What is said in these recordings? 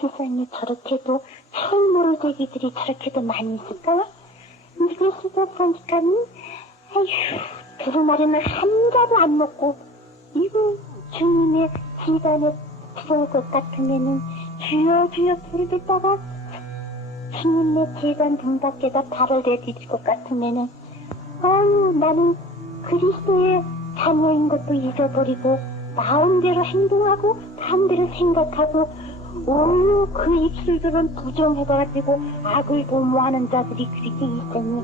세상에 저렇게도 처음 모를 대기들이 저렇게도 많이 있을까? 이걸 쓰다 보니까는 아휴 두루마리는 한자도 안 먹고 이거 주님의 지단에 들어올 것 같으면은 주여 주여 부르다가 주님의 제단 문 밖에다 발을 내디딜 것 같으면은 아유 나는 그리스도의 자녀인 것도 잊어버리고 마음대로 행동하고 마음대로 생각하고 오히려 그 입술들은 부정해가지고 악을 도모하는 자들이 그렇게 있으니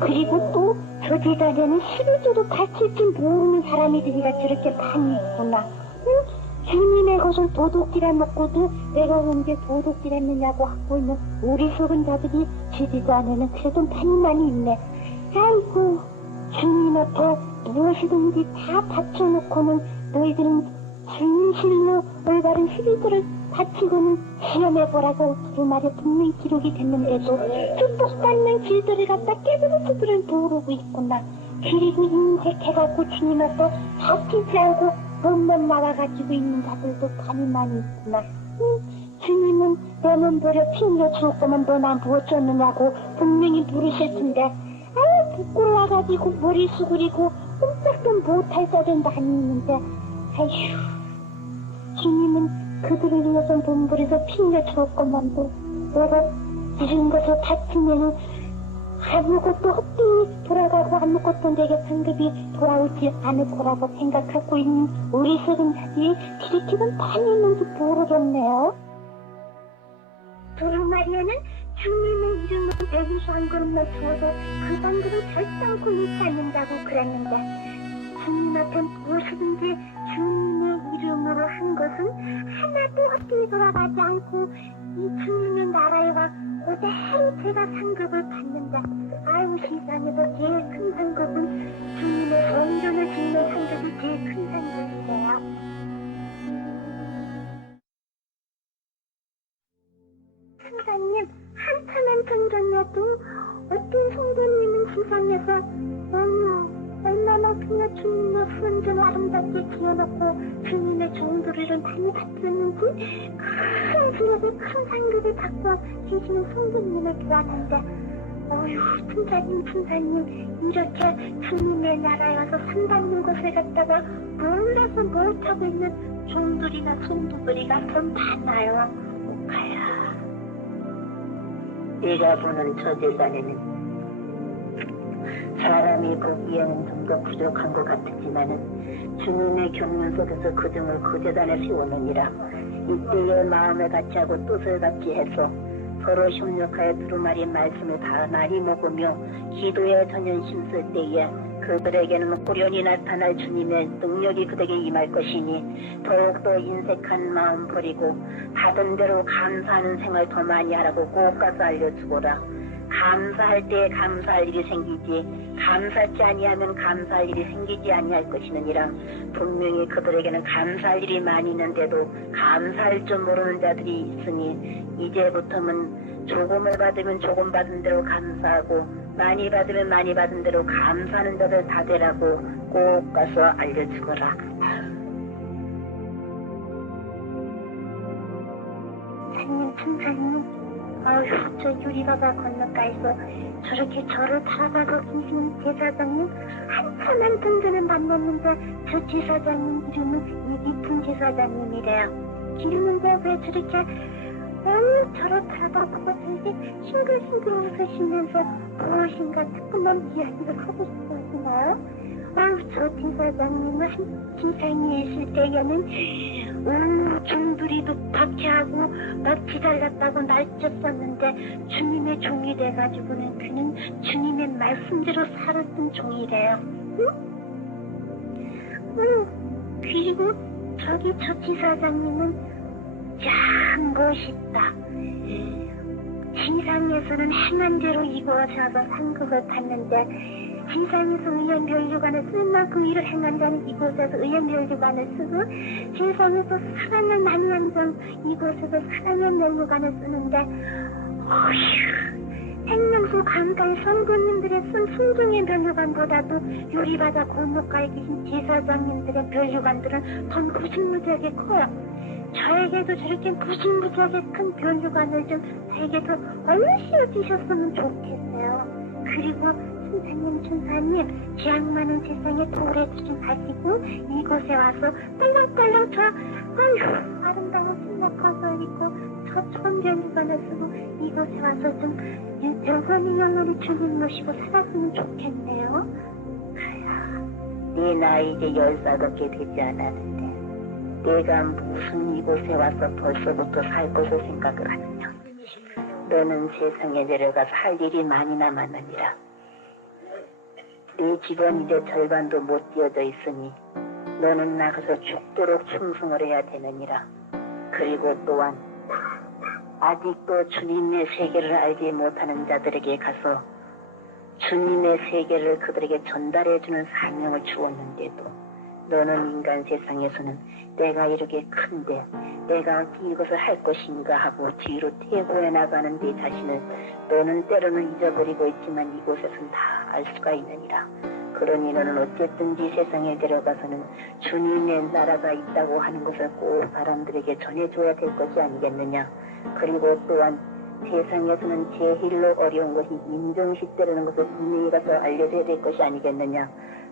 그리고 또 저 제단에는 11조도 바칠 줄 모르는 사람이들이가 저렇게 많이 있구나. 응? 주님의 것을 도둑질해 먹고도 내가 언제 도둑질했느냐고 하고 있는 어리석은 자들이 저 제단에는 그래도 많이 있네. 아이고 주님 앞에 무엇이든지 다 바쳐놓고는 너희들은 진실로 올바른 11조를 바치고는 시험해보라고 그 말에 분명히 기록이 됐는데도 뜻밖는 길들을 갖다 깨부수들은 모르고 있구나. 그리고 인색해갖고 주님 앞에 바치지 않고 몸만 나와가지고 있는 자들도 많이 있구나. 주님은 내 몸 버려 피 흘려 죽을 거면 너나 무엇 줬느냐고 분명히 물으실 텐데 아유 부끄러워가지고 머리 수그리고 꼼짝도 못할 자들 많이 있는데 아휴 주님은 그들을 위해서 몸부림에서 피 흘려 죽을 것만도 내가 이런 것을 바치면은 아무것도 헛되이 돌아가고 아무것도 내게 상급이 돌아오지 않을 거라고 생각하고 있는 어리석은 자들이 그렇게는 많이 있는지 모르겠네요. 두루마리에는 주님의 이름으로 내기서 한 그릇만 주어도 그 방법을 결단코 잊지 않는다고 그랬는데 주님 앞에 무엇이든지 주님의 이름으로 한 것은 하나도 헛되이 돌아가지 않고 이 주님의 나라에와 그대로 제가 상급을 받는다. 아유 세상에서 제일 큰 상급은 주님의 성전을 짓는 상급이 제일 큰 상급이래요. 선생님 한참한 전에도 어떤 성도님은 세상에서 얼마나 그냥 주님의 순전 아름답게 지어놓고 주님의 종들을 많이 받았는지 큰 기업에 큰 상급을 받고 계시는 성도님을 보았는데 어휴 천사님 이렇게 주님의 나라에 와서 상 받는 것을 갖다가 몰라서 못하고 있는 종들이나 성도들이가 좀 많아요. 오카야 내가 보는 저 제단에는 사람이 보기에는 좀 더 부족한 것 같지만은 주님의 경륜 속에서 그 등을 그 제단에 세우느니라. 이때에 마음을 같이하고 뜻을 같이해서 서로 협력하여 두루마리 말씀을 다 많이 먹으며 기도에 전연 힘쓸 때에 그들에게는 호련히 나타날 주님의 능력이 그들에게 임할 것이니 더욱더 인색한 마음 버리고 받은 대로 감사하는 생활 더 많이 하라고 꼭 가서 알려주거라. 감사할 때 감사할 일이 생기지 감사하지 아니하면 감사할 일이 생기지 아니할 것이느니라. 분명히 그들에게는 감사할 일이 많이 있는데도 감사할 줄 모르는 자들이 있으니 이제부터는 조금을 받으면 조금 받은 대로 감사하고 많이 받으면 많이 받은 대로 감사하는 자들 다 되라고 꼭 가서 알려주거라. 천사님 어휴 저 유리바다 건너가에서 저렇게 저를 바라보고 계시는 제사장님 한참한 등전을 만났는데 저 제사장님 이름은 이기풍 제사장님이래요. 기르는데 왜 저렇게 저를 바라보고 되게 싱글싱글 웃으시면서 무엇인가 조금만 이야기를 하고 싶어 하시나요? 저 제사장님은 세상에 있을 때에는 종들이도 박해하고 막 기다렸다고 날뛰었었는데 주님의 종이 돼가지고는 그는 주님의 말씀대로 살았던 종이래요. 그리고 저기 저 제사장님은 참 멋있다. 세상에서는 행한 대로 이루어져서 상급을 받는데 세상에서 의한 면류관을 쓸 만큼 일을 행한 자는 이곳에서 의한 면류관을 쓰고 세상에서 사랑을 많이 한 자는 이곳에서 사랑의 면류관을 쓰는데 생명수 강가의 성도님들의 쓴 순종의 면류관보다도 유리바다 골목가에 계신 제사장님들의 면류관들은 더 무지무지하게 커요. 저에게도 저렇게 무지무지하게 큰 변주관을 좀 저에게도 얼른 씌워주셨으면 좋겠어요. 그리고 천사님, 천사님, 지향 많은 세상에 도래도 좀 가지고 이곳에 와서 빨랑빨랑 아휴, 아름다운 신나커서 있고 저 좋은 변주관을 쓰고 이곳에 와서 좀 영원히 영원히 주님 모시고 살았으면 좋겠네요. 네 나이 이제 10살밖에 되지 않았는데 내가 무슨 이곳에 와서 벌써부터 살 것을 생각을 하느냐. 너는 세상에 내려가서 할 일이 많이 남았느니라. 네 집은 이제 절반도 못 뛰어져 있으니 너는 나가서 죽도록 충성을 해야 되느니라. 그리고 또한 아직도 주님의 세계를 알지 못하는 자들에게 가서 주님의 세계를 그들에게 전달해주는 사명을 주었는데도 너는 인간 세상에서는 내가 이렇게 큰데 내가 어떻게 이것을 할 것인가 하고 뒤로 퇴보해 나가는 네 자신을 너는 때로는 잊어버리고 있지만 이곳에서는 다 알 수가 있느니라. 그러니 너는 어쨌든지 세상에 내려가서는 주님의 나라가 있다고 하는 것을 꼭 사람들에게 전해줘야 될 것이 아니겠느냐. 그리고 또한 세상에서는 제일로 어려운 것이 임종식대라는 것을 분명히 가서 알려줘야 될 것이 아니겠느냐.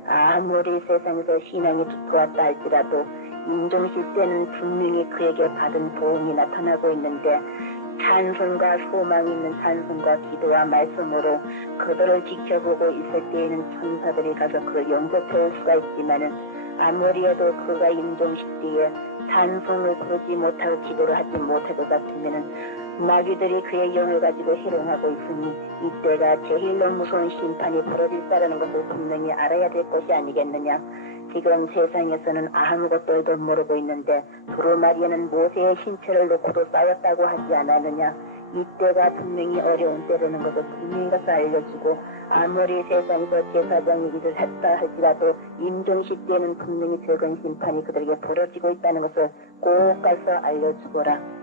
아무리 세상에서 신앙이 두터웠다 할지라도 임종식 때는 분명히 그에게 받은 도움이 나타나고 있는데 찬송과 소망이 있는 찬송과 기도와 말씀으로 그들을 지켜보고 있을 때에는 천사들이 가서 그를 영접해 올 수가 있지만은 아무리 해도 그가 임종식 때에 찬송을 부르지 못하고 기도를 하지 못할 것 같으면은 마귀들이 그의 영을 가지고 해롱하고 있으니 이때가 제일로 무서운 심판이 벌어질다라는 것을 분명히 알아야 될 것이 아니겠느냐. 지금 세상에서는 아무것도 모르고 있는데 두루마리에는 모세의 신체를 놓고도 싸웠다고 하지 않았느냐. 이때가 분명히 어려운 때라는 것을 분명히 가서 알려주고 아무리 세상에서 제사장이 일을 했다 할지라도 임종식 때는 분명히 적은 심판이 그들에게 벌어지고 있다는 것을 꼭 가서 알려주거라.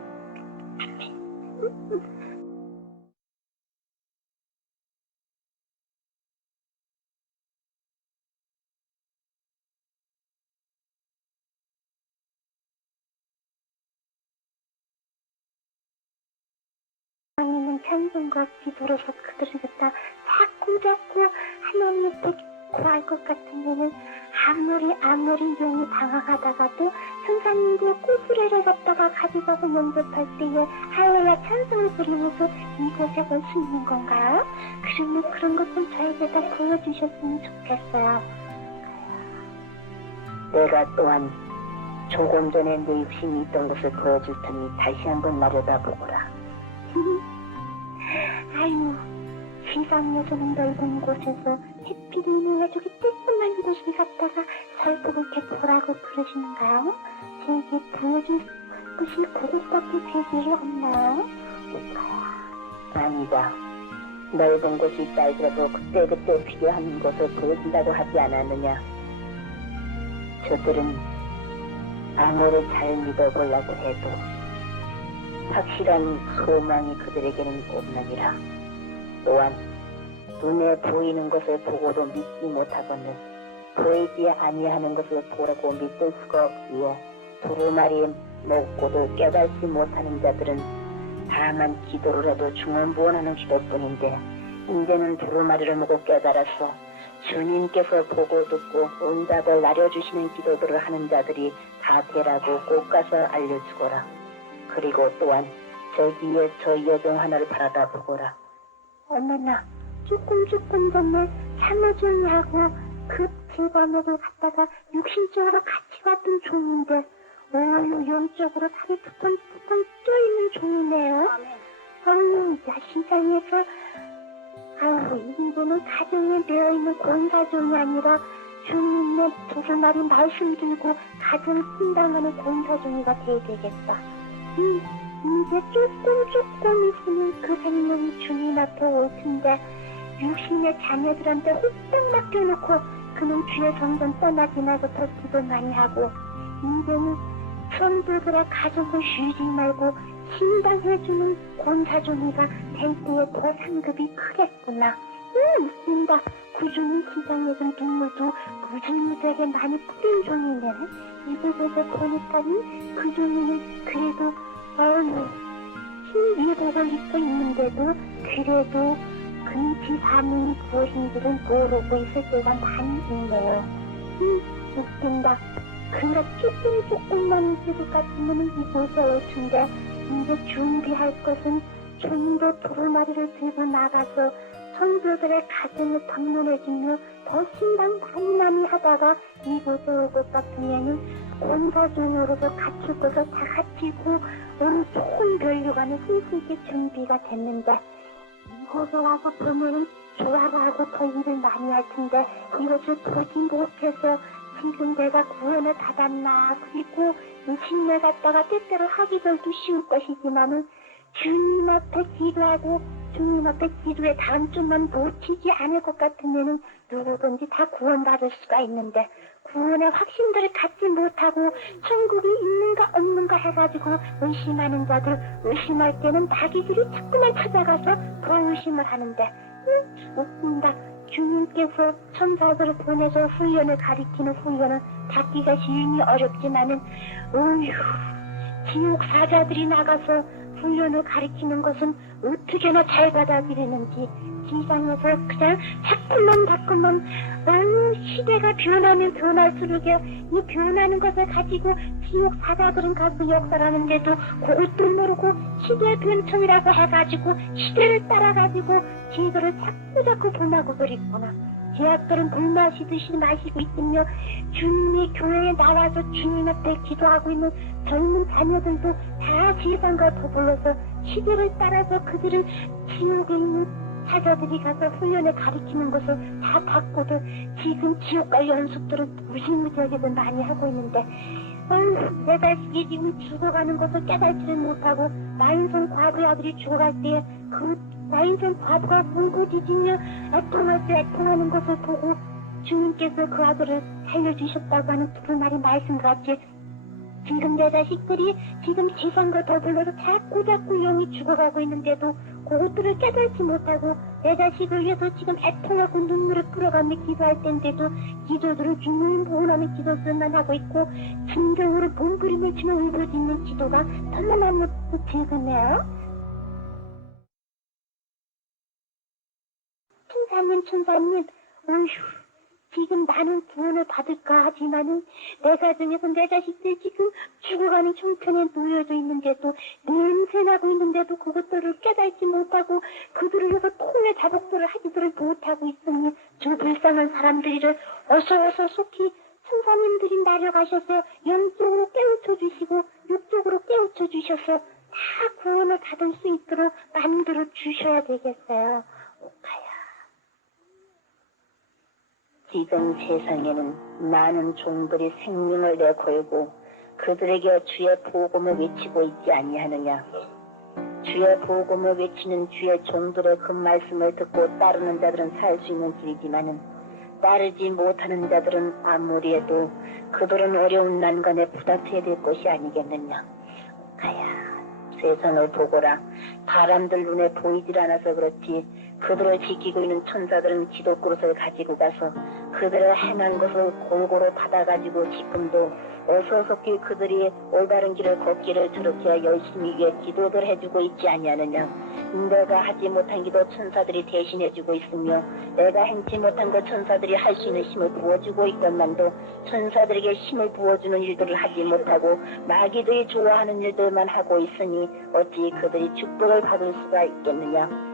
하나님은 찬송과 기도로서 그들을 갖다 자꾸 하나님께 구할 것 같으면은 아무리 영이 방황하다가도 천사님들의 꼬부레를 갖다가 가져가서 영접할 때에 할렐루야 찬송을 부리면서 이곳에 올 수 있는 건가요? 그러면 그런 것 좀 저에게다 보여주셨으면 좋겠어요. 내가 또한 조금 전에 내 육신이 있던 것을 보여줄 테니 다시 한번 나려다보거라. 아유, 세상에서는 넓은 곳에서 햇빛이 있는 저기 쬐끄만 곳을 갖다가 절 보고 이렇게 보라고 부르시는가요? 저에게 보여줄 것이 그것밖에 되지 않나요? 아니다. 넓은 곳이 있다 하더라도 그때그때 필요한 것을 보여준다고 하지 않았느냐. 저들은 아무리 잘 믿어보려고 해도 확실한 소망이 그들에게는 없느니라. 또한 눈에 보이는 것을 보고도 믿지 못하거늘 보이지 아니하는 것을 보라고 믿을 수가 없기에 두루마리 먹고도 깨닫지 못하는 자들은 다만 기도를 해도 중언부언하는 기도뿐인데 이제는 두루마리를 먹고 깨달았어. 주님께서 보고 듣고 응답을 나려주시는 기도들을 하는 자들이 다 되라고 꼭 가서 알려주거라. 그리고 또한 저기에 저 여종 하나를 바라다 보거라. 어머나, 조금 전에 참아주니 하고 그 제과목을 갖다가 육신적으로 같이 왔던 종인데 어유 영적으로 살이 푹푹 쪄있는 종이네요. 어유 야신장에서 이제는 가정에 되어있는 권사종이 아니라 주님의 두루마리 말씀 들고 가정 분당하는 권사종이가 돼야 되겠다. 이제 조금 있으면 그 생명이 주님 앞에 올 텐데 육신의 자녀들한테 홀딱 맡겨놓고 그는 뒤에 점점 떠나지 말고 더 기도 많이 하고 이제는 성도들의 가족을 쉬지 말고 신방해주는 권사종이가 될 때에 더 상급이 크겠구나. 웃긴다. 그중에 지장에선 눈물도 무질무지하게 많이 뿌린 종이네. 이곳에서 보니까는 그 종이는 그래도 흰일복을 입고 있는데도 그래도 금치 사명이 무엇인지를 모르고 있을 때가 많이 있네요. 웃긴다. 그렇게 조금만 있을 것 같으면 이곳에 올 텐데 이제 준비할 것은 좀 더 두루마리를 들고 나가서 성도들의 가정을 방문해주며 더 신당만남이 하다가 이곳에 올 것 같으면은 온사중으로서 갖출 것을 다 갖추고 오늘 좋은 별류관을 숨쉬게 준비가 됐는데 이곳에 와서 보면은 좋아하고 더 일을 많이 할 텐데 이것을 보지 못해서 지금 내가 구원을 받았나 그리고 신뢰 갖다가 때때로 하기들도 쉬울 것이지만은 주님 앞에 기도하고 주님 앞에 기도에 다음 주만 놓치지 않을 것 같으면은 누구든지 다 구원받을 수가 있는데 구원의 확신들을 갖지 못하고 천국이 있는가 없는가 해가지고 의심하는 자들 의심할 때는 자기들이 자꾸만 찾아가서 더 의심을 하는데 웃긴다. 주님께서 천사들을 보내서 훈련을 가리키는 훈련을 받기가 쉬움이 어렵지만은 지옥 사자들이 나가서 훈련을 가리키는 것은 어떻게나 잘 받아들이는지 지상에서 그냥 자꾸만 시대가 변하면 변할수록 이 변하는 것을 가지고 지옥 사자들은 가서 역사하는데도 그것도 모르고 시대 변천이라고 해가지고 시대를 따라가지고 지들을 자꾸 범하고 그랬구나. 제약들은 물 마시듯이 마시고 있으며 주님의 교회에 나와서 주님 앞에 기도하고 있는 젊은 자녀들도 다 세상과 더불어서 시대를 따라서 그들을 지옥에 있는 사자들이 가서 훈련을 가리키는 것을 다 받고도 지금 지옥 갈 연습들을 무시무지하게도 많이 하고 있는데 내 자식이 지금 죽어가는 것을 깨닫지를 못하고 나인성 과부의 아들이 죽어갈 때 그 나인성 과부가 울부짖으며 애통하는 것을 보고 주님께서 그 아들을 살려주셨다고 하는 두루마리 말씀 같이 지금 내 자식들이 지금 세상과 더불어서 자꾸 영이 죽어가고 있는데도 그것들을 깨닫지 못하고 내 자식을 위해서 지금 애통하고 눈물을 뿌려가며 기도할 텐데도 기도들을 주님 보호하며 기도들만 하고 있고 진정으로 몸부림을 치며 울부짖는 기도가 너무너무 즐겁네요. 천사님, 지금 나는 구원을 받을까 하지만은 내 가정에서 내 자식들 지금 죽어가는 형편에 놓여져 있는데도 냄새나고 있는데도 그것들을 깨닫지 못하고 그들을 위해서 통의 자복들을 하지들을 못하고 있으니 저 불쌍한 사람들을 어서 속히 천사님들이 내려가셔서 영적으로 깨우쳐 주시고 육적으로 깨우쳐 주셔서 다 구원을 받을 수 있도록 만들어 주셔야 되겠어요. 오빠야. 지금 세상에는 많은 종들이 생명을 내걸고 그들에게 주의 복음을 외치고 있지 아니하느냐. 주의 복음을 외치는 주의 종들의 그 말씀을 듣고 따르는 자들은 살 수 있는 길이지만은 따르지 못하는 자들은 아무리 해도 그들은 어려운 난관에 부닥쳐야 될 것이 아니겠느냐. 가야 세상을 보거라. 사람들 눈에 보이질 않아서 그렇지 그들을 지키고 있는 천사들은 기도그릇을 가지고 가서 그들의 행한 것을 골고루 받아가지고 지금도 어서속히 그들이 올바른 길을 걷기를 저렇게 열심히 위해 기도를 해주고 있지 아니하느냐. 내가 하지 못한 기도 천사들이 대신해주고 있으며 내가 행치 못한 것 천사들이 할 수 있는 힘을 부어주고 있건만도 천사들에게 힘을 부어주는 일들을 하지 못하고 마귀들이 좋아하는 일들만 하고 있으니 어찌 그들이 축복을 받을 수가 있겠느냐.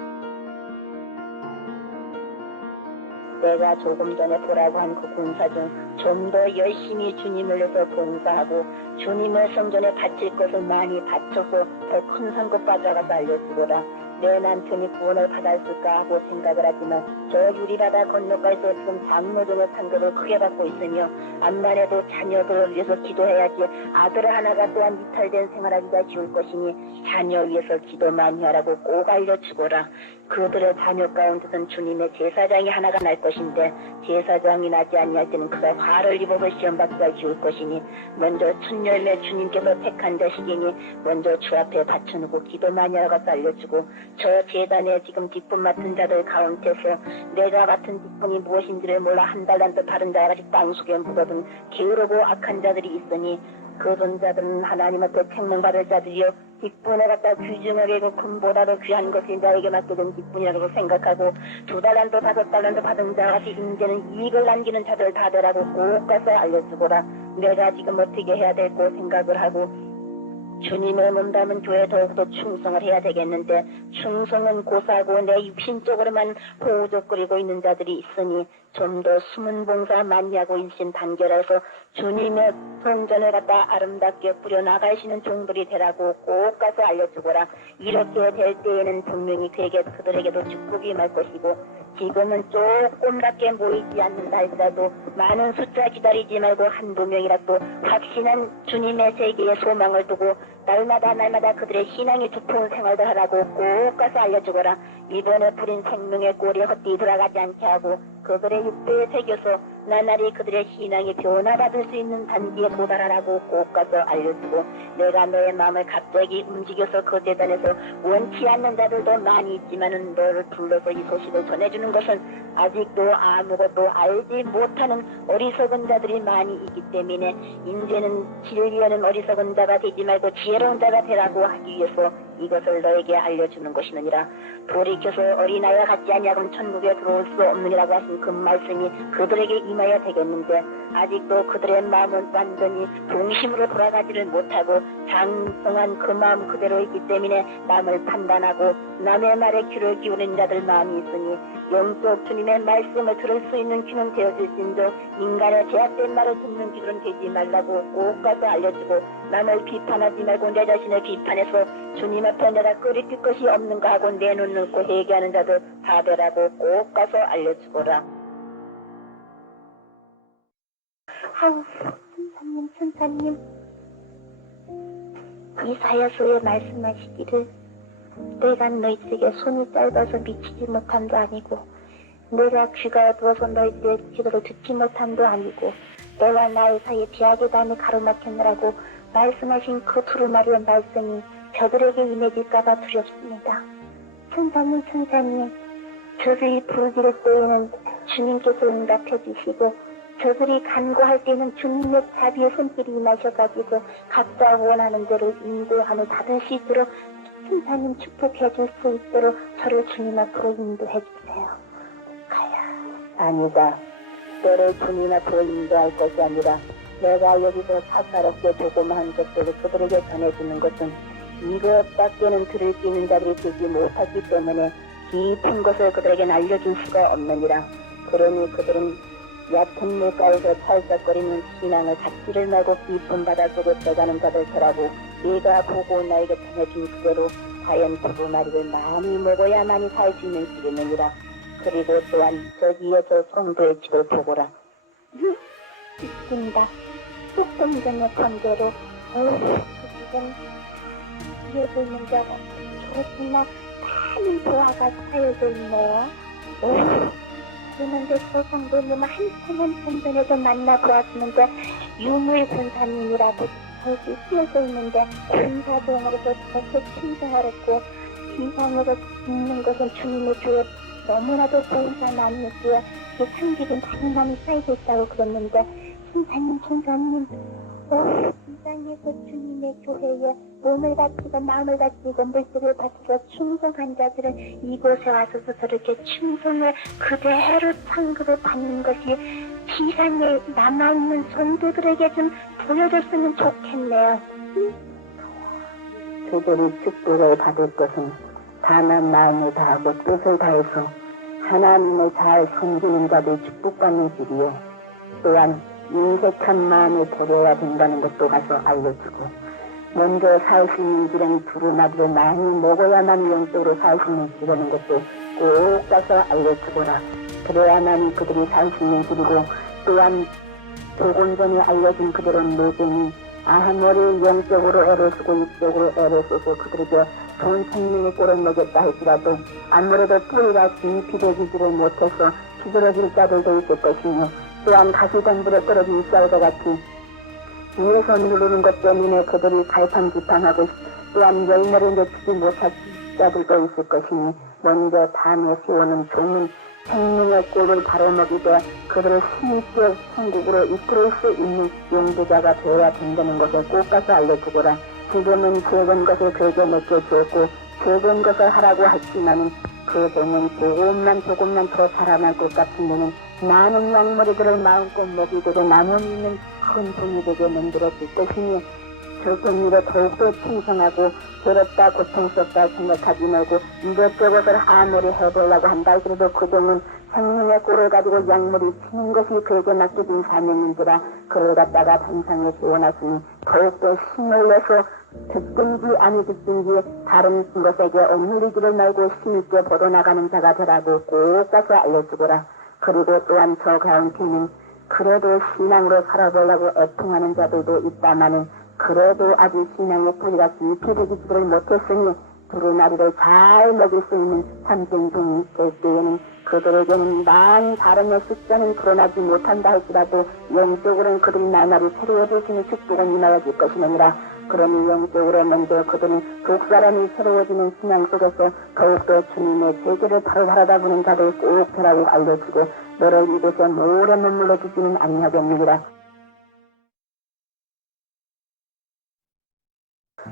내가 조금 전에 보라고 한 그 군사 중 좀 더 열심히 주님을 위해서 봉사하고 주님의 성전에 바칠 것을 많이 바쳐서 더 큰 상급 받아가서 알려주거라. 내 남편이 구원을 받았을까 하고 생각을 하지만 저 유리바다 건너가에서 지금 장로종의 상급을 크게 받고 있으며 암만 해도 자녀들을 위해서 기도해야지 아들 하나가 또한 이탈된 생활하기가 쉬울 것이니 자녀 위해서 기도 많이 하라고 꼭 알려주거라. 그들의 자녀 가운데선 주님의 제사장이 하나가 날 것인데 제사장이 나지 아니할 때는 그가 화를 입어서 시험받기가 쉬울 것이니 먼저 춘열매 주님께서 택한 자식이니 먼저 주 앞에 바쳐놓고 기도 많이 하라고 알려주고 저 제단에 지금 뒷분 맡은 자들 가운데서 내가 맡은 뒷분이 무엇인지를 몰라 한 달란트 다른 자같이 땅속에 묻어둔 게으르고 악한 자들이 있으니 그런 자들은 하나님 앞에 책망받을 자들이요 뒷분에 갖다 귀중하게 그 금보다도 귀한 것이 나에게 맡겨진 뒷분이라고 생각하고 2달란트 5달란트 받은 자같이 이제는 이익을 남기는 자들 다 되라고 꼭 가서 알려주거라. 내가 지금 어떻게 해야 될고 생각을 하고 주님의 몸담은 교회에 더욱더 충성을 해야 되겠는데 충성은 고사고 내 육신적으로만 호우적거리고 있는 자들이 있으니 좀 더 숨은 봉사 많이 하고 일신 단결해서 주님의 성전을 갖다 아름답게 뿌려나가시는 종들이 되라고 꼭 가서 알려주거라. 이렇게 될 때에는 분명히 그들에게도 축복이 말 것이고 지금은 조금밖에 모이지 않는다 할지라도 많은 숫자 기다리지 말고 한두 명이라도 확신한 주님의 세계에 소망을 두고 날마다 그들의 신앙이 두터운 생활을 하라고 꼭 가서 알려주거라. 이번에 부린 생명의 꼴이 헛되이 돌아가지 않게 하고 그들의 육대에 새겨서 나날이 그들의 신앙이 변화받을 수 있는 단계에 도달하라고 꼭 가서 알려주고 내가 너의 마음을 갑자기 움직여서 그 대단에서 원치 않는 자들도 많이 있지만은 너를 불러서 이 소식을 전해주는 것은 아직도 아무것도 알지 못하는 어리석은 자들이 많이 있기 때문에 이제는 진리하는 어리석은 자가 되지 말고 지혜로운 자가 되라고 하기 위해서 이것을 너에게 알려주는 것이느니라. 돌이켜서 어린아이와 같지 아니하면 천국에 들어올 수 없느니라고 하신 그 말씀이 그들에게 임하여 되겠는데 아직도 그들의 마음은 완전히 동심으로 돌아가지를 못하고 장성한 그 마음 그대로 있기 때문에 남을 판단하고 남의 말에 귀를 기울이는 자들 마음이 있으니 영적 주님의 말씀을 들을 수 있는 귀는 되어질진저 인간의 제약된 말을 듣는 귀는 되지 말라고 꼭 가서 알려주고 남을 비판하지 말고 내 자신을 비판해서 주님 앞에 내가 끓이킬 것이 없는가 하고 내 눈 넣고 회개하는 자들 다 되라고 꼭 가서 알려주거라. 아우, 천사님. 이사야서에 말씀하시기를 내가 너희들에게 손이 짧아서 미치지 못함도 아니고 내가 귀가 어두워서 너희들의 기도를 듣지 못함도 아니고 너와 나의 사이에 비하게 담이 가로막혔느라고 말씀하신 그 두루마리의 말씀이 저들에게 임해질까봐 두렵습니다. 천사님, 저들이 부르짖을 때에는 주님께서 응답해 주시고 저들이 간구할 때는 주님의 자비의 손길이 임하셔가지고 각자 원하는 대로 인도함을 받을 수 있도록 천사님 축복해 줄 수 있도록 저를 주님 앞으로 인도해 주세요. 아니다. 너를 주님 앞으로 인도할 것이 아니라 내가 여기서 사사롭게 조그마한 것들을 그들에게 전해주는 것은 이것밖에는 들을 수 있는 자들이 되지 못하기 때문에 깊은 것을 그들에게 알려줄 수가 없느니라. 그러니 그들은 얕은 물가에서 찰싹거리는 신앙을 갖지를 말고 깊은 바닷속에 들어가는 자들 더라고 네가 보고 나에게 전해준 그대로 과연 두루마리를 많이 먹어야만이 살 수 있는 길이느니라. 그리고 또한 저기에 저 성도의 집을 보거라. 있습니다. 조금 전에 번대로 지금 뒤에 보이는 자가 정말 많은 보화가 쌓여져 있네요. 그런데 저 성도님 한참 전에도 만나보았는데 유물 권사님이라고 저기 쓰여져 있는데 권사동으로서 저렇게 충성하였고 신상으로 있는 것은 주님의 교회 너무나도 좋은 사람 아니었기에 그 상기를 많이 쌓이고 있다고 그랬는데 천사님 세상에서 주님의 교회에 몸을 바치고 마음을 바치고 물질을 바치고 충성한 자들은 이곳에 와서서 저렇게 충성을 그대로 상급을 받는 것이 지상에 남아있는 성도들에게 좀 보여줬으면 좋겠네요. 그들이 축복을 받을 것은 다만 마음을 다하고 뜻을 다해서 하나님을 잘 섬기는 자들 축복받는 길이요. 또한 인색한 마음을 버려야 된다는 것도 가서 알려주고 먼저 살 수 있는 길은 두루마리를 많이 먹어야만 영적으로 살 수 있는 길이라는 것도 꼭 가서 알려주거라. 그래야만 그들이 살 수 있는 길이고 또한 조금 전에 알려준 그대로 노종이 아무리 영적으로 애를 쓰고 육적으로 애를 써서 그들에게 좋은 생명의 꼴을 먹였다 할지라도 아무래도 뿌리가 깊이 되지를 못해서 비뚤어질 자들도 있을 것이며 또한 가시덤불에 떨어진 쌀과 같이 위에서 누르는 것 때문에 그들이 갈팡질팡하고 또한 열매를 맺히지 못할 자들도 있을 것이니 먼저 다음에 세우는 종은 생명의 꼴을 바로먹이되 그들을 힘있게 천국으로 이끌을 수 있는 용도자가 되어야 된다는 것을 꼭 가서 알려주거라. 지금은 적은 것을 그에게 맡겨주었고 적은 것을 하라고 했지만은 그 종은 조금만 더 살아날 것 같은 데는 많은 양머리들을 마음껏 먹이고도 남은 있는 큰 돈이 되게 만들어줄 것이니 적은 일에 더욱더 충성하고 괴롭다 고통스럽다 생각하지 말고 이것저것을 아무리 해보려고 한다 하더라도 그 종은 생명의 꼴을 가지고 약물이 치는 것이 그에게 맡겨진 사명인지라 그를 갖다가 단상에 세워놨으니 더욱더 힘을 내서 듣든지 아니 듣든지 다른 것에게 엇눌리지를 말고 힘있게 벌어나가는 자가 되라고 꼭 가서 알려주거라. 그리고 또한 저 가운데는 그래도 신앙으로 살아보려고 애통하는 자들도 있다마는 그래도 아직 신앙의 뿌리가 깊이 되지를 못했으니 두루마리를 잘 먹일 수 있는 삼생종이 있을 때에는 그들에게는 많이 다름의 숫자는 드러나지 못한다 할지라도 영적으로는 그들이 나날이 새로워질 수 있는 축복은 임하여질 것이니라. 그러니 영적으로 먼저 그들은 독사람이 새로워지는 신앙 속에서 더욱더 주님의 세계를 바로 바라다보는 자들 꼭 되라고 알려주고 너를 이곳에 오래 머물러 주지는 아니하겠느니라.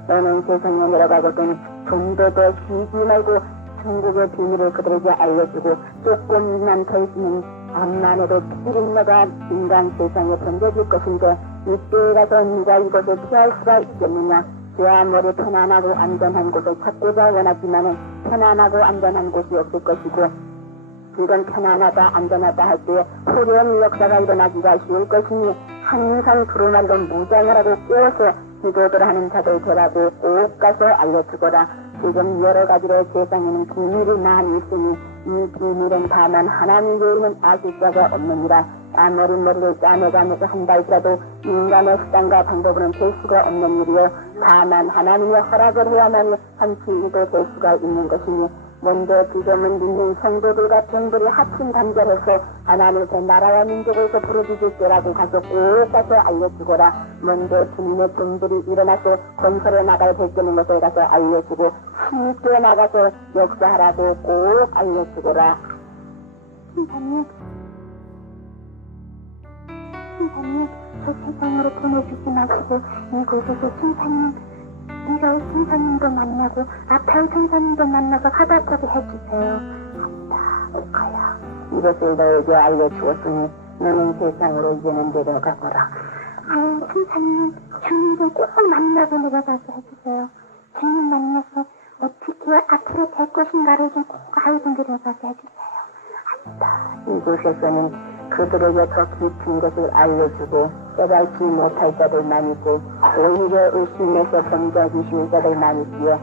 너는 세상에 내려가거든 좀 더 쉬지 말고 천국의 비밀을 그들에게 알려주고 조금만 더 있으면 암만 해도 피리너가 인간 세상에 던져질 것인데 이때에 가서 네가 이곳을 피할 수가 있겠느냐. 아무리 편안하고 안전한 곳을 찾고자 원하지만은 편안하고 안전한 곳이 없을 것이고 이건 편안하다 안전하다 할 때에 호련의 역사가 일어나기가 쉬울 것이니 항상 두루마리로 무장을 하고 깨워서 기도를 하는 자들 되라고 꼭 가서 알려주거라. 지금 여러 가지로 세상에는 비밀이 많이 있으니 이 비밀은 다만 하나님 외에는 아실 자가 없느니라. 아무리 머리를 짜내가면서 한다 할지라도 인간의 수단과 방법으로는 될 수가 없는 일이요 다만 하나님의 허락을 해야만 한치 이도 될 수가 있는 것이니 먼저 지금은 믿는 성도들과 종들이 합심 단결해서 하나님의 나라와 민족에서 부르짖을 때라고 가서 꼭 가서 알려주거라. 먼저 주님의 종들이 일어나서 건설해 나가야 될 때는 것을 가서 알려주고 힘있게 나가서 역사하라고 꼭 알려주거라. 신사님, 저 세상으로 보내주지 마시고 이곳에서 신사님 이럴 선사님도 만나고 아파의 선사님도 만나서 화답하게 해주세요. 한다, 거야. 이것을 너에게 알려주었으니 너는 세상으로 이제는 내려가거라. 선사님, 주님도 꼭 만나고 내려가게 해주세요. 주님 만나서 어떻게 앞으로 될 것인가를 좀 꼭 알고 내려가게 해주세요. 한다. 이곳에서는 그들에게 더 깊은 것을 알려주고 깨닫지 못할 자들만 있고 오히려 의심에서 범죄하기 쉬운 자들만 있기에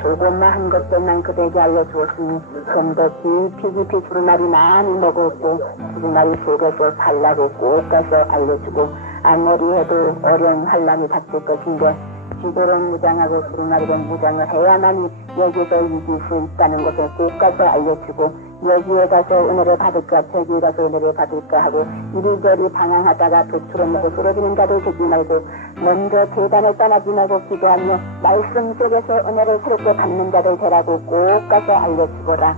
조금만 한 것들만 그들에게 알려주었으니 좀 더 깊이 두루마리 많이 먹었고 두루마리 속에서 살라고 꼭 가서 알려주고 아무리 해도 어려운 환란이 닥칠 것인데 지도로 무장하고 두루마리로 무장을 해야만이 여기서 이길 수 있다는 것을 꼭 가서 알려주고 여기에 가서 은혜를 받을까 저기에 가서 은혜를 받을까 하고 이리저리 방황하다가 도추로 먹고 쓰러지는 자들 되지 말고 먼저 계단을 떠나지 말고 기도하며 말씀 속에서 은혜를 새롭게 받는 자들 되라고 꼭 가서 알려주거라.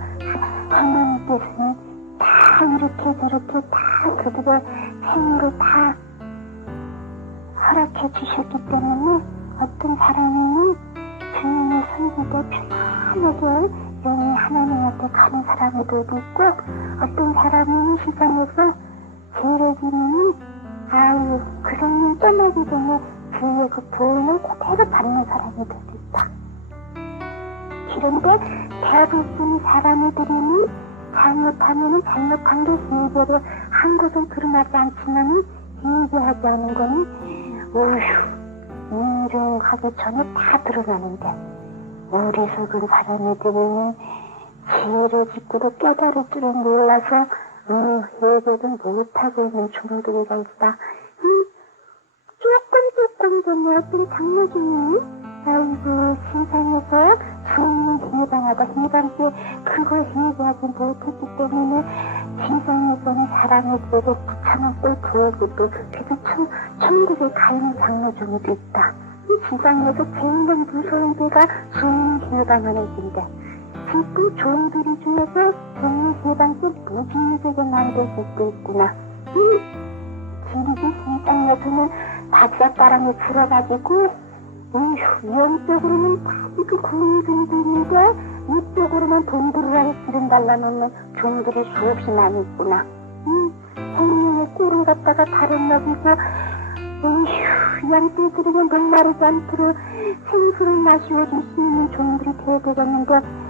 하나님께서는 다 이렇게 저렇게 다 그들의 생으로 다 허락해 주셨기 때문에 어떤 사람은 주님의 선지대 편안하게 영이 하나님 앞에 가는 사람들도 있고 어떤 사람은 시간에서 죄를 지으면 아유 그 사람은 떠나기 전에 주의 그 보응을 그대로 받는 사람들도 있다. 그런데 대부분 사람들이 잘못하면 잘못한 게 예배를 한 곳은 드러나지 않지만 예배하지 않은 거는 오휴 일용하기 전에 다 드러나는데 우리 속은 사람들은 죄를 짓고도 깨달을 줄은 몰라서 회개를 못하고 있는 종들이가 있다. 조금 전에 어떤 장로님이 아이고 세상에서 주인이 해방하다 해방때 그걸 해결하지 못했기 때문에 지상에서는 사랑의 죄를 붙여놓고 두어지고 그래서 천국에 가는 장로중에도 있다. 이 지상에서 제일 무서운 죄가 주인이 해방하는 죄인데 그 종들이 중에서 주인이 해방 때 무지개가 만들 수도 있구나. 그리고 지상에서는 박사가랑에 들어가지고 영적으로는 그 군인들인데 이쪽으로는 돈 들으라고 기름 달라놓는 종들이 수없이 많이 있구나. 생명의 꿀을 갖다가 다른 여기고 양떼들에게 목마르지 않도록 생수를 마시워줄 수 있는 종들이 되어버렸는데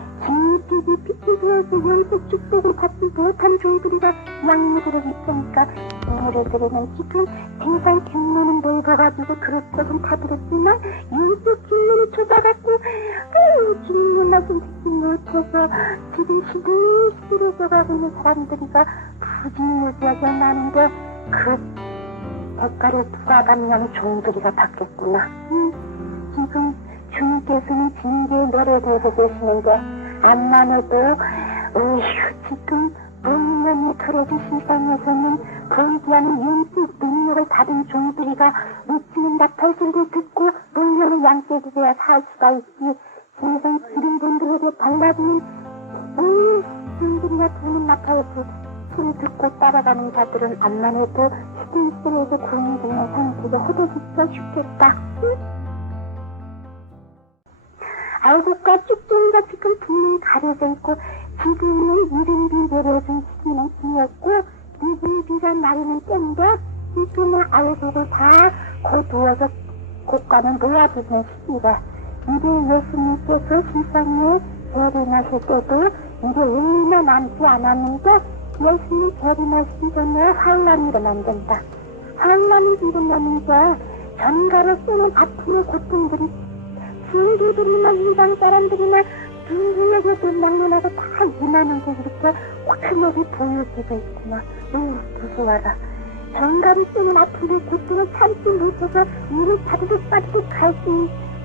깊이 되어서 영적 축복을 받지 못한 종들이가 양무들을 입으니까 우리들에는 지금 세상 경로는 넓어가지고 들을 것은 다 들었지만 영적 경로를 좁아갖고 주님 말씀 듣지 못해서 지금 시들시들해져가고 있는 사람들이가 부지무지하게 많은데 그 대가를 누가 받냐면 종들이가 받겠구나. 지금 주님께서는 징계의 노래에 대해서 계시는데 암만 해도 지금 문명이 그래도 세상에서는 보이지 않는 영적 능력을 받은 종들이가 웃지는 나팔 소리를 듣고 문명의 양떼에 대해 살 수가 있지. 세상 그런 분들에게 발라주는 종들이가 부는 나팔 소리 듣고 따라가는 자들은 암만 해도 시들시들해서 구원이 되는 상태가 허덕이기가 쉽겠다. 알곡과 쭉종이가 지금 분명히 가려져 있고 지금은 이른비 내려준 시기는 지냈고 이른비가 나르는 때인데 지금은 알곡을 다 거두어서 곳간을 놓아주는 시기라. 이제 예수님께서 세상에 재림하실 때도 이제 얼마 남지 않았는데 예수님 재림하시기 전에 환란이 일어난단다. 환란이 일어나는 게 전가로 쓰는 아픔의 고통들이 중도들이나 이방 사람들이나 누구에게도 막론하고 다 임하는 게 이렇게 확연하게 보여지고 있구나. 무서워라. 정가를 쓰는 아픔의 고통을 참지 못해서 이를 파르륵 빠르륵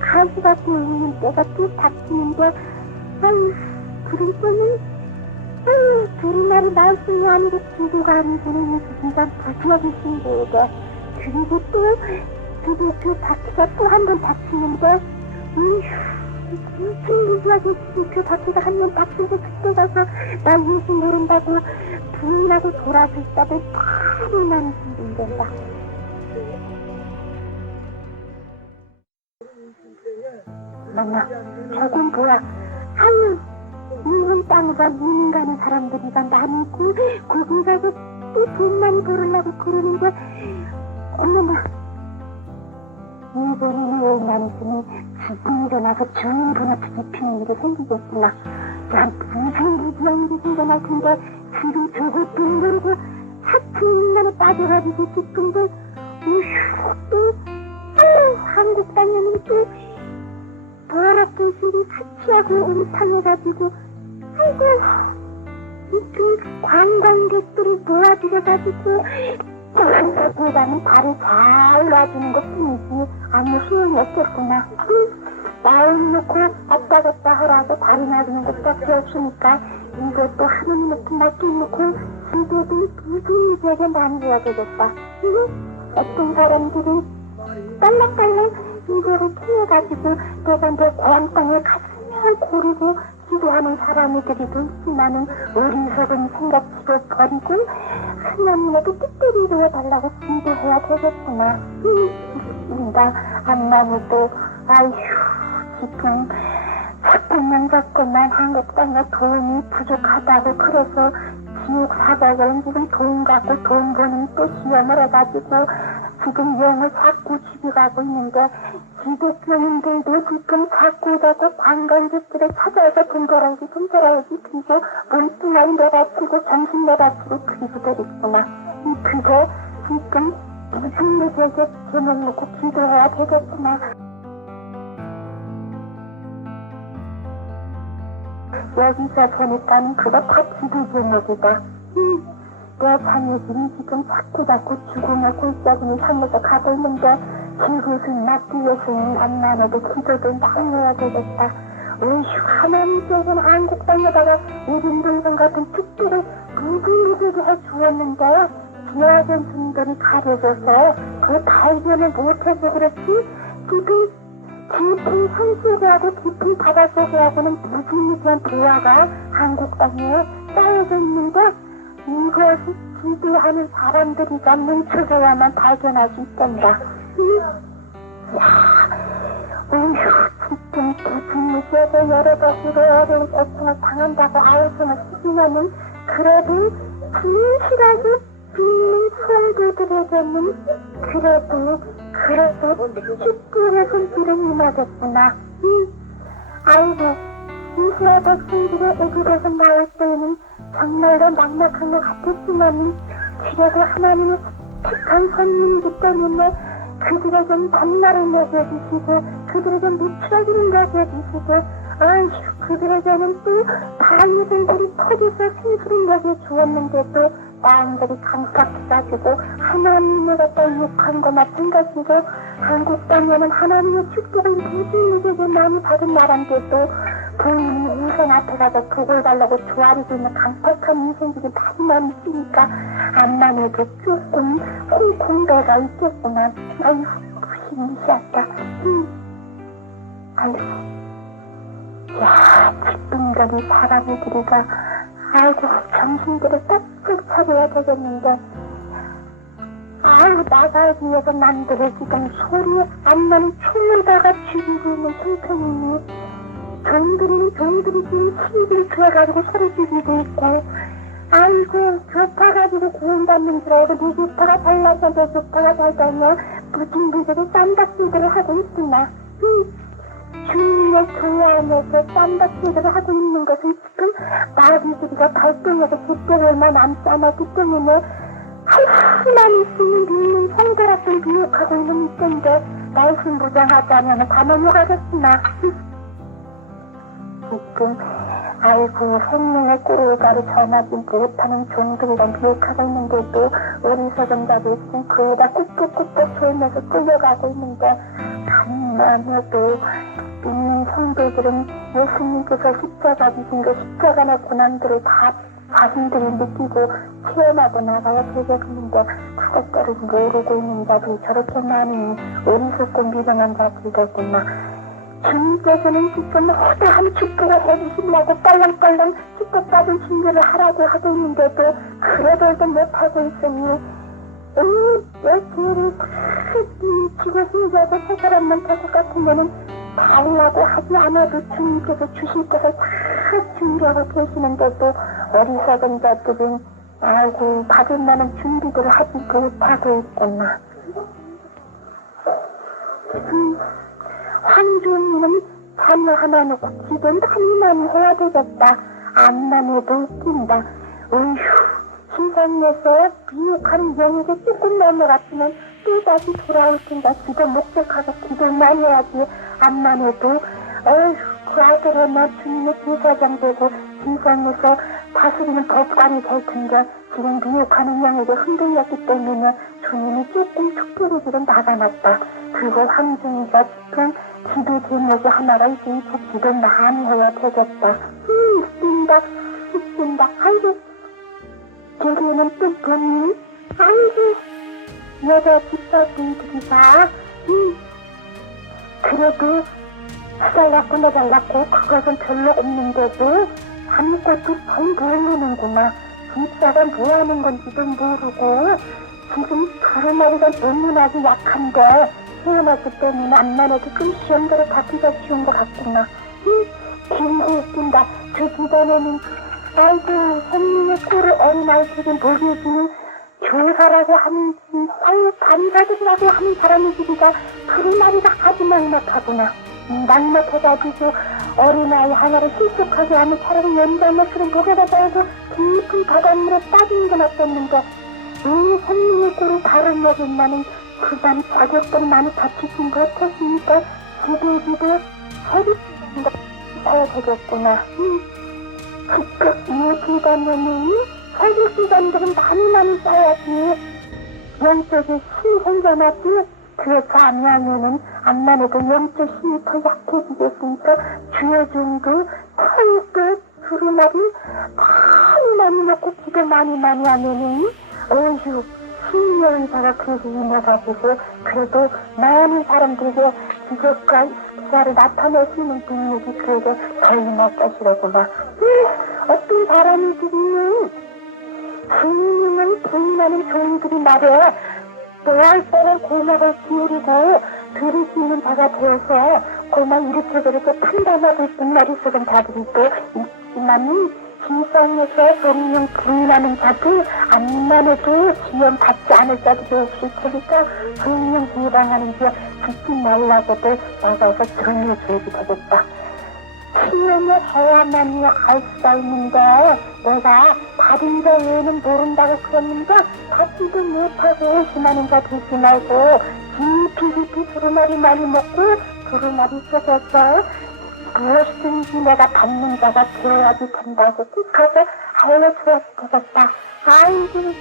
가시 같은 우는 때가 또 닥치는데 그런 때는 두루마리 말씀이 아니고 기도가 아니고는 진짜 부지하게 신고해야 그리고 또 그 바퀴가 또 한 번 닥치는데 무지하게 그 바퀴가 한 번 닥치고 그때 가서 나 예수 모른다고 부인하고 돌아서 있다고 바로 나는 힘든다. 만나 저건 뭐야? 아유 이런 땅으로 이민 가는 사람들이가 많이 있고 거기 가서 또 돈 많이 벌으려고 그러는데 어머나 일본인이 왜 많으시니 지금 일어나서 주인분한테 뒤피는 일이 생기겠구나. 난 무슨 무지한 일이 생겨날 텐데 지금 저것도 모르고 사춘인간에 빠져가지고 지금도 또 한국 땅에는 또 버럭보시리 사치하고 음탕해가지고 아이고 그 관광객들이 모아들여가지고 보다는 발을 잘 놔주는 것 뿐이지 아무 소용이 없겠구나. 마음 놓고 왔다 갔다 하라고 발을 놔주는 것밖에 없으니까 이것도 하느님한테 맡겨놓고 지도도 무슨 일에게 만들어야 되겠다. 어떤 사람들은 딸랑딸랑 이거를 피해가지고 내가 내 고향 땅에 갔으면 고르고 기도하는 사람들이도 있지만은 어리석은 생각지도 버리고 하나님에게 뜻대로 이루어달라고 기도해야 되겠구나. 나 안나무도 아휴 지금 자꾸만 한국 땅에 돈이 부족하다고 그래서 지옥 사자들은 지금 돈 갖고 돈 버는 또 시험을 해가지고 지금 영을 자꾸 죽여가고 있는데 기독교인들도 지금 자꾸 자꾸 관광객들을 찾아서 돈 벌어야지 그리고 몸뚱아리 내다치고 정신 내다치고 그리고들 있구나. 그게 지금 무슨 일에게 제목 놓고 기도해야 되겠구나. 여기서 보니까 그거 다 기도 제목이다. 내 자녀들이 지금 자꾸 죽음의 골짜기를 향해서 가고 있는데 그것을 막기 위해서는 암만 해도 기도도 많이 해야 되겠다. 어휴, 하나님께서는 한국 땅에다가 이른동산 같은 축복을 무지무지하게 해주었는데 지하된 분들이 가려져서 그 발견을 못해서 그렇지 지금 깊은 산속하고 깊은 바닷속하고는 무지무지한 대화가 한국 땅에 쌓여져 있는데 이것을 지도하는 사람들이가 뭉쳐져야만 발견할 수 있단다. 야, 어휴, 지금 부지무지해서 여러 가지로 어려운 고통을 당한다고 알고는 쓰지만은 그래도 진실하게 믿는 성도들에게는 그래도 축복의 손길은 임하겠구나. 아이고, 이스라엘 백성들의 애굽에서 나올 때에는 정말로 낙낙한 것 같았지만은 그래도 하나님의 택한 선민이기 때문에 그들에겐 밤날을 먹여주시고 그들에겐 무추라기를 먹여주시고 아휴, 그들에게는 또 바람이들이 터져서 생수를 먹여주었는데도 마음들이 강팍해가지고 하나님을 갖다 욕한 것 마찬가지고 한국 땅에는 하나님의 축복을 무지무지하게 많이 받은 나라인데도 본인이 인생 앞에 가서 복을 달라고 조아리고 있는 강팍한 인생들이 많이 있으니까 암만 해도 조금 콩콩배가 있겠구나. 아이고, 무시무시하다. 아이고, 야, 기쁨들이 사람들이가 아이고, 정신들을 딱딱 차려야 되겠는데 아이고, 나가기 위해서 남들을 지금 소리 안 나는 총을다가 죽이고 있는 형편이니 종들이 지금 시비를 들어가지고 소리 죽이고 있고 아이고, 교파가지고 구원받는 줄 알고 네 교파가 잘나서 내 교파가 잘되며 무진무진하게 쌈박질들을 하고 있구나. 주님의 교회 안에서 쌈박질들을 하고 있는 것은 지금 마귀들이가 발동해서 그때 얼마 남지 않았기 때문에 하나만 있으면 믿는 성도라서 미혹하고 있는 이때인데 말씀 부정하지 않으면 다 넘어가겠구나. 지금 아이고, 생명의 꿀가를 전하지 못하는 종들이랑 미혹하고 있는데도 어리석은 자도 있으면 그에다 꾹꾹꾹꾹 졸면서 끌려가고 있는데 간만 해도 믿는 성도들은 예수님께서 십자가 지신 그 십자가의 고난들을 다 자신들이 느끼고 체험하고 나가야 되겠는데 그것들을 모르고 있는 자들이 저렇게 많이 어리석고 미련한 자들이겠구나. 주님께서는 지금 허다한 축복을 해주시려고 빨랑빨랑 축복받을 준비를 하라고 하고 있는데도 그래도 못하고 있으니 내 죄를 지고 힘들고 세 사람만 탈것 같으면은 달라고 하지 않아도 주님께서 주실 것을 다 준비하고 계시는데도 어리석은 자들은 아이고, 받을 만한 준비들을 하지 못하고 있구나. 황주님은 자녀 하나 놓고 지금 한이만 해야 되겠다. 암만 해도 웃긴다. 어휴, 세상에서 미혹한 영역에 조금 넘어갔으면 또다시 돌아올 텐가. 기도 목적하고 기도만 해야지. 암만 해도 어휴, 그 아들은 나 주님의 제사장 되고 세상에서 다스리는 법관이 될 텐데 지금 미혹하는 영역에 흔들렸기 때문에 주님이 조금 축복을 지금 나가놨다. 그리고 황중이가 지금 기도 제목이 하나가 있으니까 기도 많이 해야 되겠다. 웃긴다. 아이고, 저기에는 또 보니 아이고, 여자 집사분들이가 그래도 잘났고 내 잘났고 그것은 별로 없는데도 아무것도 잘 모르는구나. 집사가 뭐하는 건지도 모르고 지금 두루마리가 너무나도 약한데 태어났기 때문에 암만 해도 좀 시험대로 받기가 쉬운 것 같구나. 기분이 웃긴다. 그 집안에는 아이고, 생명의 꿀을 어린아이들이 먹여주는 교사라고 하는 반사들이라고 하는 사람의 집이가 두루마리가 아주 막막하구나. 막막해가지고 어린아이 하나를 실속하게 하는 사람이 연장못으로 먹여다가도 깊은 바닷물에 빠지는 건 어땠는데 이 생명의 꿀을 바로 먹인 나는 그간 자격들이 많이 다치지 못했으니까 기도기도 허리띠는 거 사야 되겠구나. 그쪽 이 기관에는 사교기관들은 많이 쌓아야지. 영적인 힘이 생겨나지. 그렇지 아니하면은 암만 해도 영적 힘이 더 약해지겠으니까 주여중도 털도 두루마리 많이 먹고 기도 많이 하면은 어휴 신명사가 그래서 임해가지고 그래도 많은 사람들에게 기적과 기사를 나타낼 수 있는 능력이 그래도 더 임할 것이라구나. 어떤 사람들은 주님을 부인하는 종들이 말해 노할때는 고막을 기울이고 들을 수 있는 자가 되어서 고막 이렇게 저렇게 판단하고 있던 머릿속은 자들이 또 있지만은 진상에서 성령 부인하는 자들 암만 해도 지연 받지 않을 자들이 없을 테니까 성령 부인하는 게 듣지 말라고도 나가서 정해줘야지 되겠다. 시험을 해야만이 알 수가 있는데 내가 다른 자 외에는 모른다고 그랬는데 받지도 못하고 의심하는 자 되지 말고 깊이 두루마리 많이 먹고 두루마리 속에서 무엇이든지 내가 받는 자가 되어야지 된다고 꼭 가서 알려줘야 되겠다. 아이고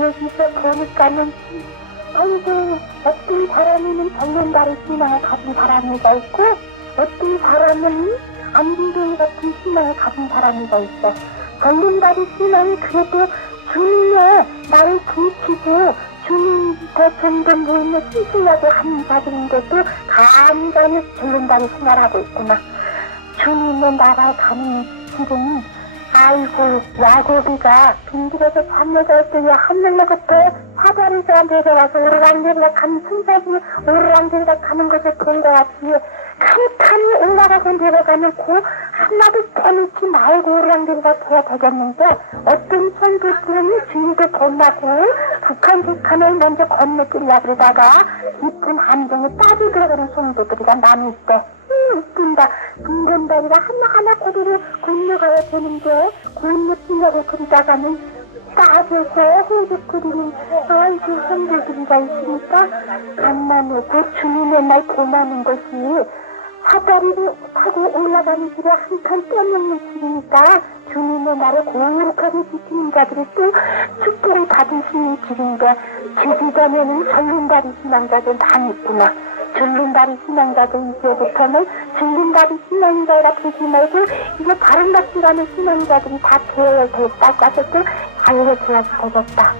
여기서 보니까는 아이고 어떤 사람은 정면다리 신앙을 가진 사람이가 있고 어떤 사람은 안진동이 같은 신앙을 가진 사람이가 있어. 정면다리 신앙이 그래도 주님의 나를 부치고 주님께 점점 모임을 신실하게 하는 자들인데도 간간히 정면다리 신앙을 하고 있구나. 주님의 나라에 가는 길은 아이고 야곱이가 빈들에서 잠에서 때에 하늘로부터 사다리가 내려가서 오르락내리락 하는 순사이 오르락내리락 하는 것을 본 것 같이 칸칸이 올라가고 내려가는 그 하나도 빼놓지 말고 오르락내리락 해야 되겠는데 어떤 선조들은 주인도 겁나고 북한을 먼저 건너뛰려고 그러다가 이쁜 함정에 빠져들어가는 성도들이가 많이 있대. 웃긴다. 둥근 다리가 하나하나 고리를 건너가야 되는데 건너뛰려고 그러다가는 빠져서 흐득거리는 아이고 성도들이가 있으니까 간만에도 주님의 날 고마는 것이 사다리를 타고 올라가는 길에 한 칸 떼먹는 길이니까 주님의 나를 고룩하게 지키는 자들이 또 축복을 받을 수 있는 길인데 주기전에는 절름다리 신앙자들 많이 있구나. 줄눈다리 신앙자들 이제부터는 줄눈다리 신앙자가 되지 말고 이제 다른 같이 가는 신앙자들이 다 되어야 될 것 같아서 알려줘야 되겠다.